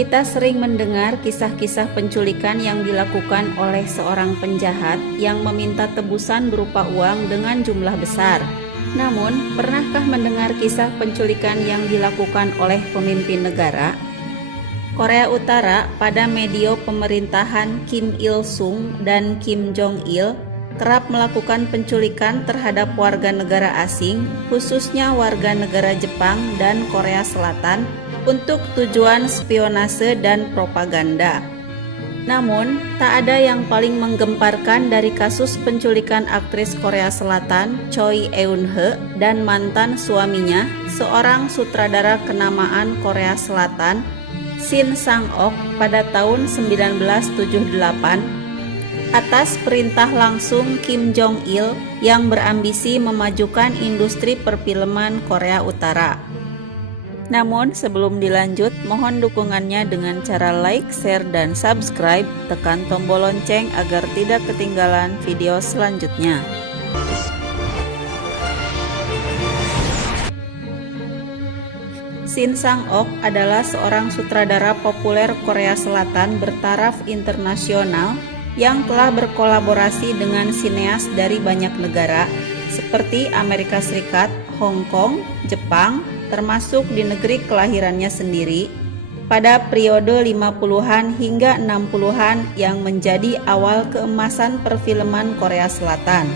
Kita sering mendengar kisah-kisah penculikan yang dilakukan oleh seorang penjahat yang meminta tebusan berupa uang dengan jumlah besar. Namun, pernahkah mendengar kisah penculikan yang dilakukan oleh pemimpin negara? Korea Utara pada medio pemerintahan Kim Il-sung dan Kim Jong-il kerap melakukan penculikan terhadap warga negara asing, khususnya warga negara Jepang dan Korea Selatan, untuk tujuan spionase dan propaganda. Namun, tak ada yang paling menggemparkan dari kasus penculikan aktris Korea Selatan Choi Eun-hye dan mantan suaminya, seorang sutradara kenamaan Korea Selatan, Shin Sang-ok pada tahun 1978 atas perintah langsung Kim Jong-il yang berambisi memajukan industri perfilman Korea Utara. Namun sebelum dilanjut, mohon dukungannya dengan cara like, share, dan subscribe. Tekan tombol lonceng agar tidak ketinggalan video selanjutnya. Shin Sang-ok adalah seorang sutradara populer Korea Selatan bertaraf internasional yang telah berkolaborasi dengan sineas dari banyak negara seperti Amerika Serikat, Hong Kong, Jepang, termasuk di negeri kelahirannya sendiri, pada periode 50-an hingga 60-an yang menjadi awal keemasan perfilman Korea Selatan.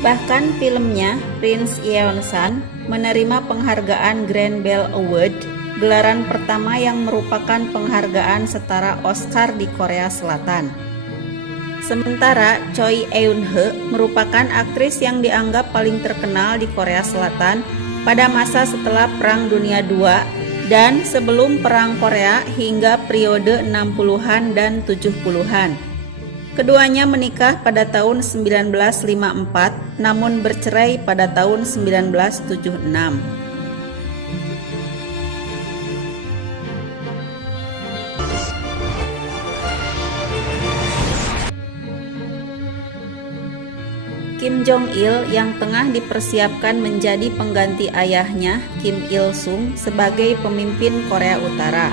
Bahkan filmnya Prince Yeonsan menerima penghargaan Grand Bell Award, gelaran pertama yang merupakan penghargaan setara Oscar di Korea Selatan. Sementara Choi Eun-hye merupakan aktris yang dianggap paling terkenal di Korea Selatan pada masa setelah Perang Dunia II dan sebelum Perang Korea hingga periode 60-an dan 70-an. Keduanya menikah pada tahun 1954 namun bercerai pada tahun 1976. Kim Jong-il yang tengah dipersiapkan menjadi pengganti ayahnya, Kim Il-sung, sebagai pemimpin Korea Utara.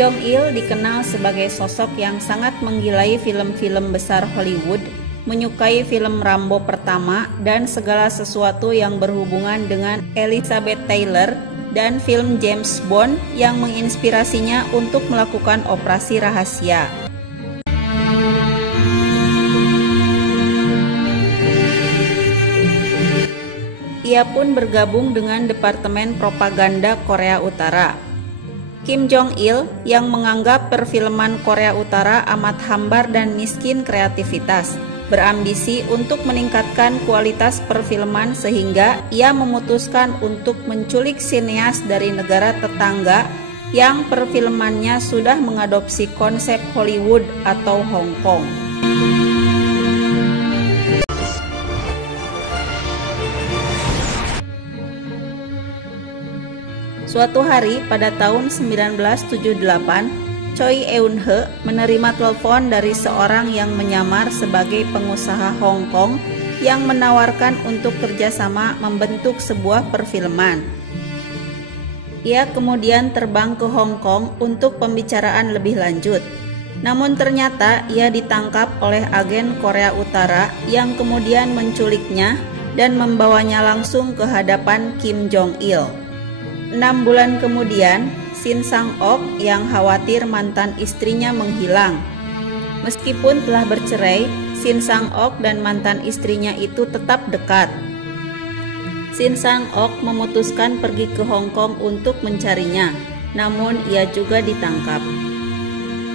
Jong-il dikenal sebagai sosok yang sangat menggilai film-film besar Hollywood, menyukai film Rambo pertama dan segala sesuatu yang berhubungan dengan Elizabeth Taylor, dan film James Bond yang menginspirasinya untuk melakukan operasi rahasia. Ia pun bergabung dengan Departemen Propaganda Korea Utara. Kim Jong-il yang menganggap perfilman Korea Utara amat hambar dan miskin kreativitas, berambisi untuk meningkatkan kualitas perfilman sehingga ia memutuskan untuk menculik sineas dari negara tetangga yang perfilmannya sudah mengadopsi konsep Hollywood atau Hong Kong. Suatu hari pada tahun 1978, Choi Eun-hye menerima telepon dari seorang yang menyamar sebagai pengusaha Hong Kong yang menawarkan untuk kerjasama membentuk sebuah perfilman. Ia kemudian terbang ke Hong Kong untuk pembicaraan lebih lanjut. Namun ternyata ia ditangkap oleh agen Korea Utara yang kemudian menculiknya dan membawanya langsung ke hadapan Kim Jong-il. 6 bulan kemudian, Shin Sang-ok yang khawatir mantan istrinya menghilang. Meskipun telah bercerai, Shin Sang-ok dan mantan istrinya itu tetap dekat. Shin Sang-ok memutuskan pergi ke Hong Kong untuk mencarinya, namun ia juga ditangkap.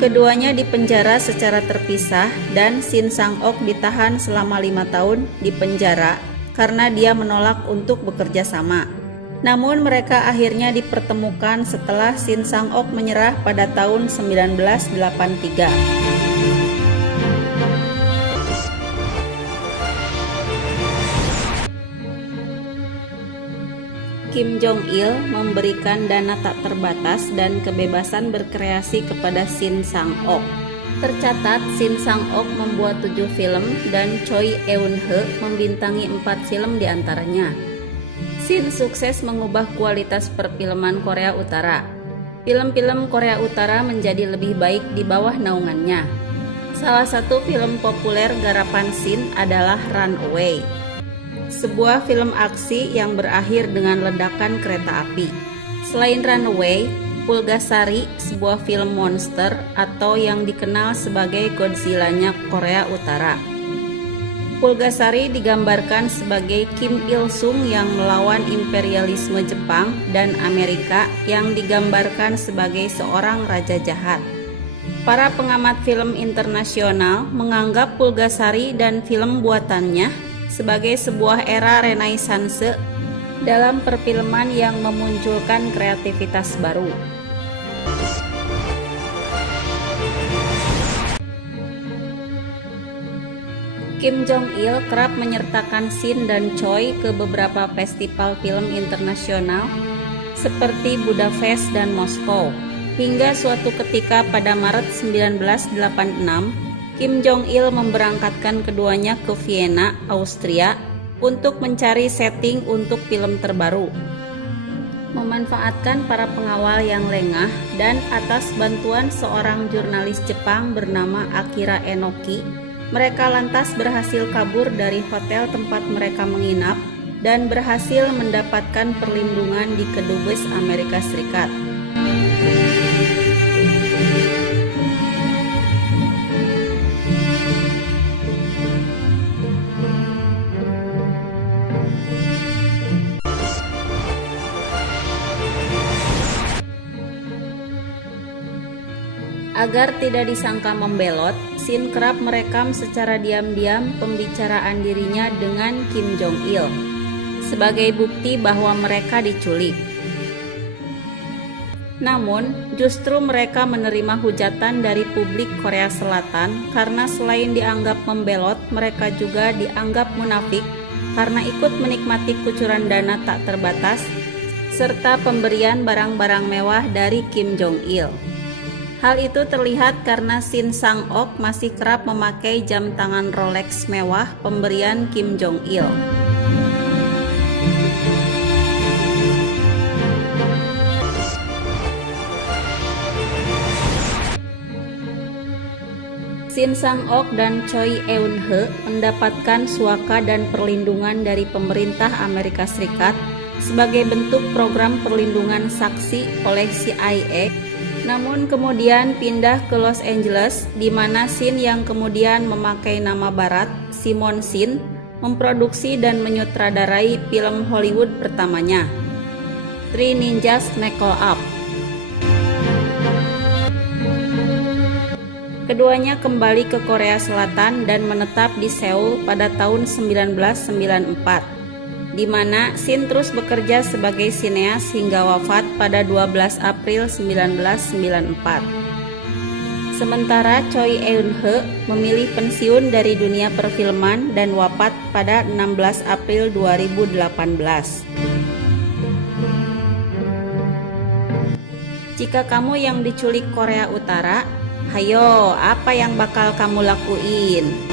Keduanya dipenjara secara terpisah dan Shin Sang-ok ditahan selama 5 tahun di penjara karena dia menolak untuk bekerja sama. Namun mereka akhirnya dipertemukan setelah Shin Sang-ok menyerah pada tahun 1983. Kim Jong-il memberikan dana tak terbatas dan kebebasan berkreasi kepada Shin Sang-ok. Tercatat Shin Sang-ok membuat 7 film dan Choi Eun-hye membintangi 4 film diantaranya. Shin sukses mengubah kualitas perfilman Korea Utara. film-film Korea Utara menjadi lebih baik di bawah naungannya. Salah satu film populer garapan Shin adalah Runaway, sebuah film aksi yang berakhir dengan ledakan kereta api. Selain Runaway, Pulgasari, sebuah film monster atau yang dikenal sebagai Godzilla-nya Korea Utara. Pulgasari digambarkan sebagai Kim Il-sung yang melawan imperialisme Jepang dan Amerika yang digambarkan sebagai seorang raja jahat. Para pengamat film internasional menganggap Pulgasari dan film buatannya sebagai sebuah era renaissance dalam perfilman yang memunculkan kreativitas baru. Kim Jong-il kerap menyertakan Shin dan Choi ke beberapa festival film internasional seperti Budapest dan Moskow. Hingga suatu ketika pada Maret 1986, Kim Jong-il memberangkatkan keduanya ke Vienna, Austria untuk mencari setting untuk film terbaru. Memanfaatkan para pengawal yang lengah dan atas bantuan seorang jurnalis Jepang bernama Akira Enoki, mereka lantas berhasil kabur dari hotel tempat mereka menginap dan berhasil mendapatkan perlindungan di Kedubes Amerika Serikat. Agar tidak disangka membelot, Shin kerap merekam secara diam-diam pembicaraan dirinya dengan Kim Jong-il sebagai bukti bahwa mereka diculik. Namun, justru mereka menerima hujatan dari publik Korea Selatan karena selain dianggap membelot, mereka juga dianggap munafik karena ikut menikmati kucuran dana tak terbatas serta pemberian barang-barang mewah dari Kim Jong-il. Hal itu terlihat karena Shin Sang-ok masih kerap memakai jam tangan Rolex mewah pemberian Kim Jong-il. Shin Sang-ok dan Choi Eun-he mendapatkan suaka dan perlindungan dari pemerintah Amerika Serikat sebagai bentuk program perlindungan saksi oleh CIA. Namun kemudian pindah ke Los Angeles, di mana Shin yang kemudian memakai nama barat, Simon Shin, memproduksi dan menyutradarai film Hollywood pertamanya, Three Ninjas Knuckle Up. Keduanya kembali ke Korea Selatan dan menetap di Seoul pada tahun 1994. Di mana Shin terus bekerja sebagai sineas hingga wafat pada 12 April 1994. Sementara Choi Eun-he memilih pensiun dari dunia perfilman dan wafat pada 16 April 2018. Jika kamu yang diculik Korea Utara, hayo, apa yang bakal kamu lakuin?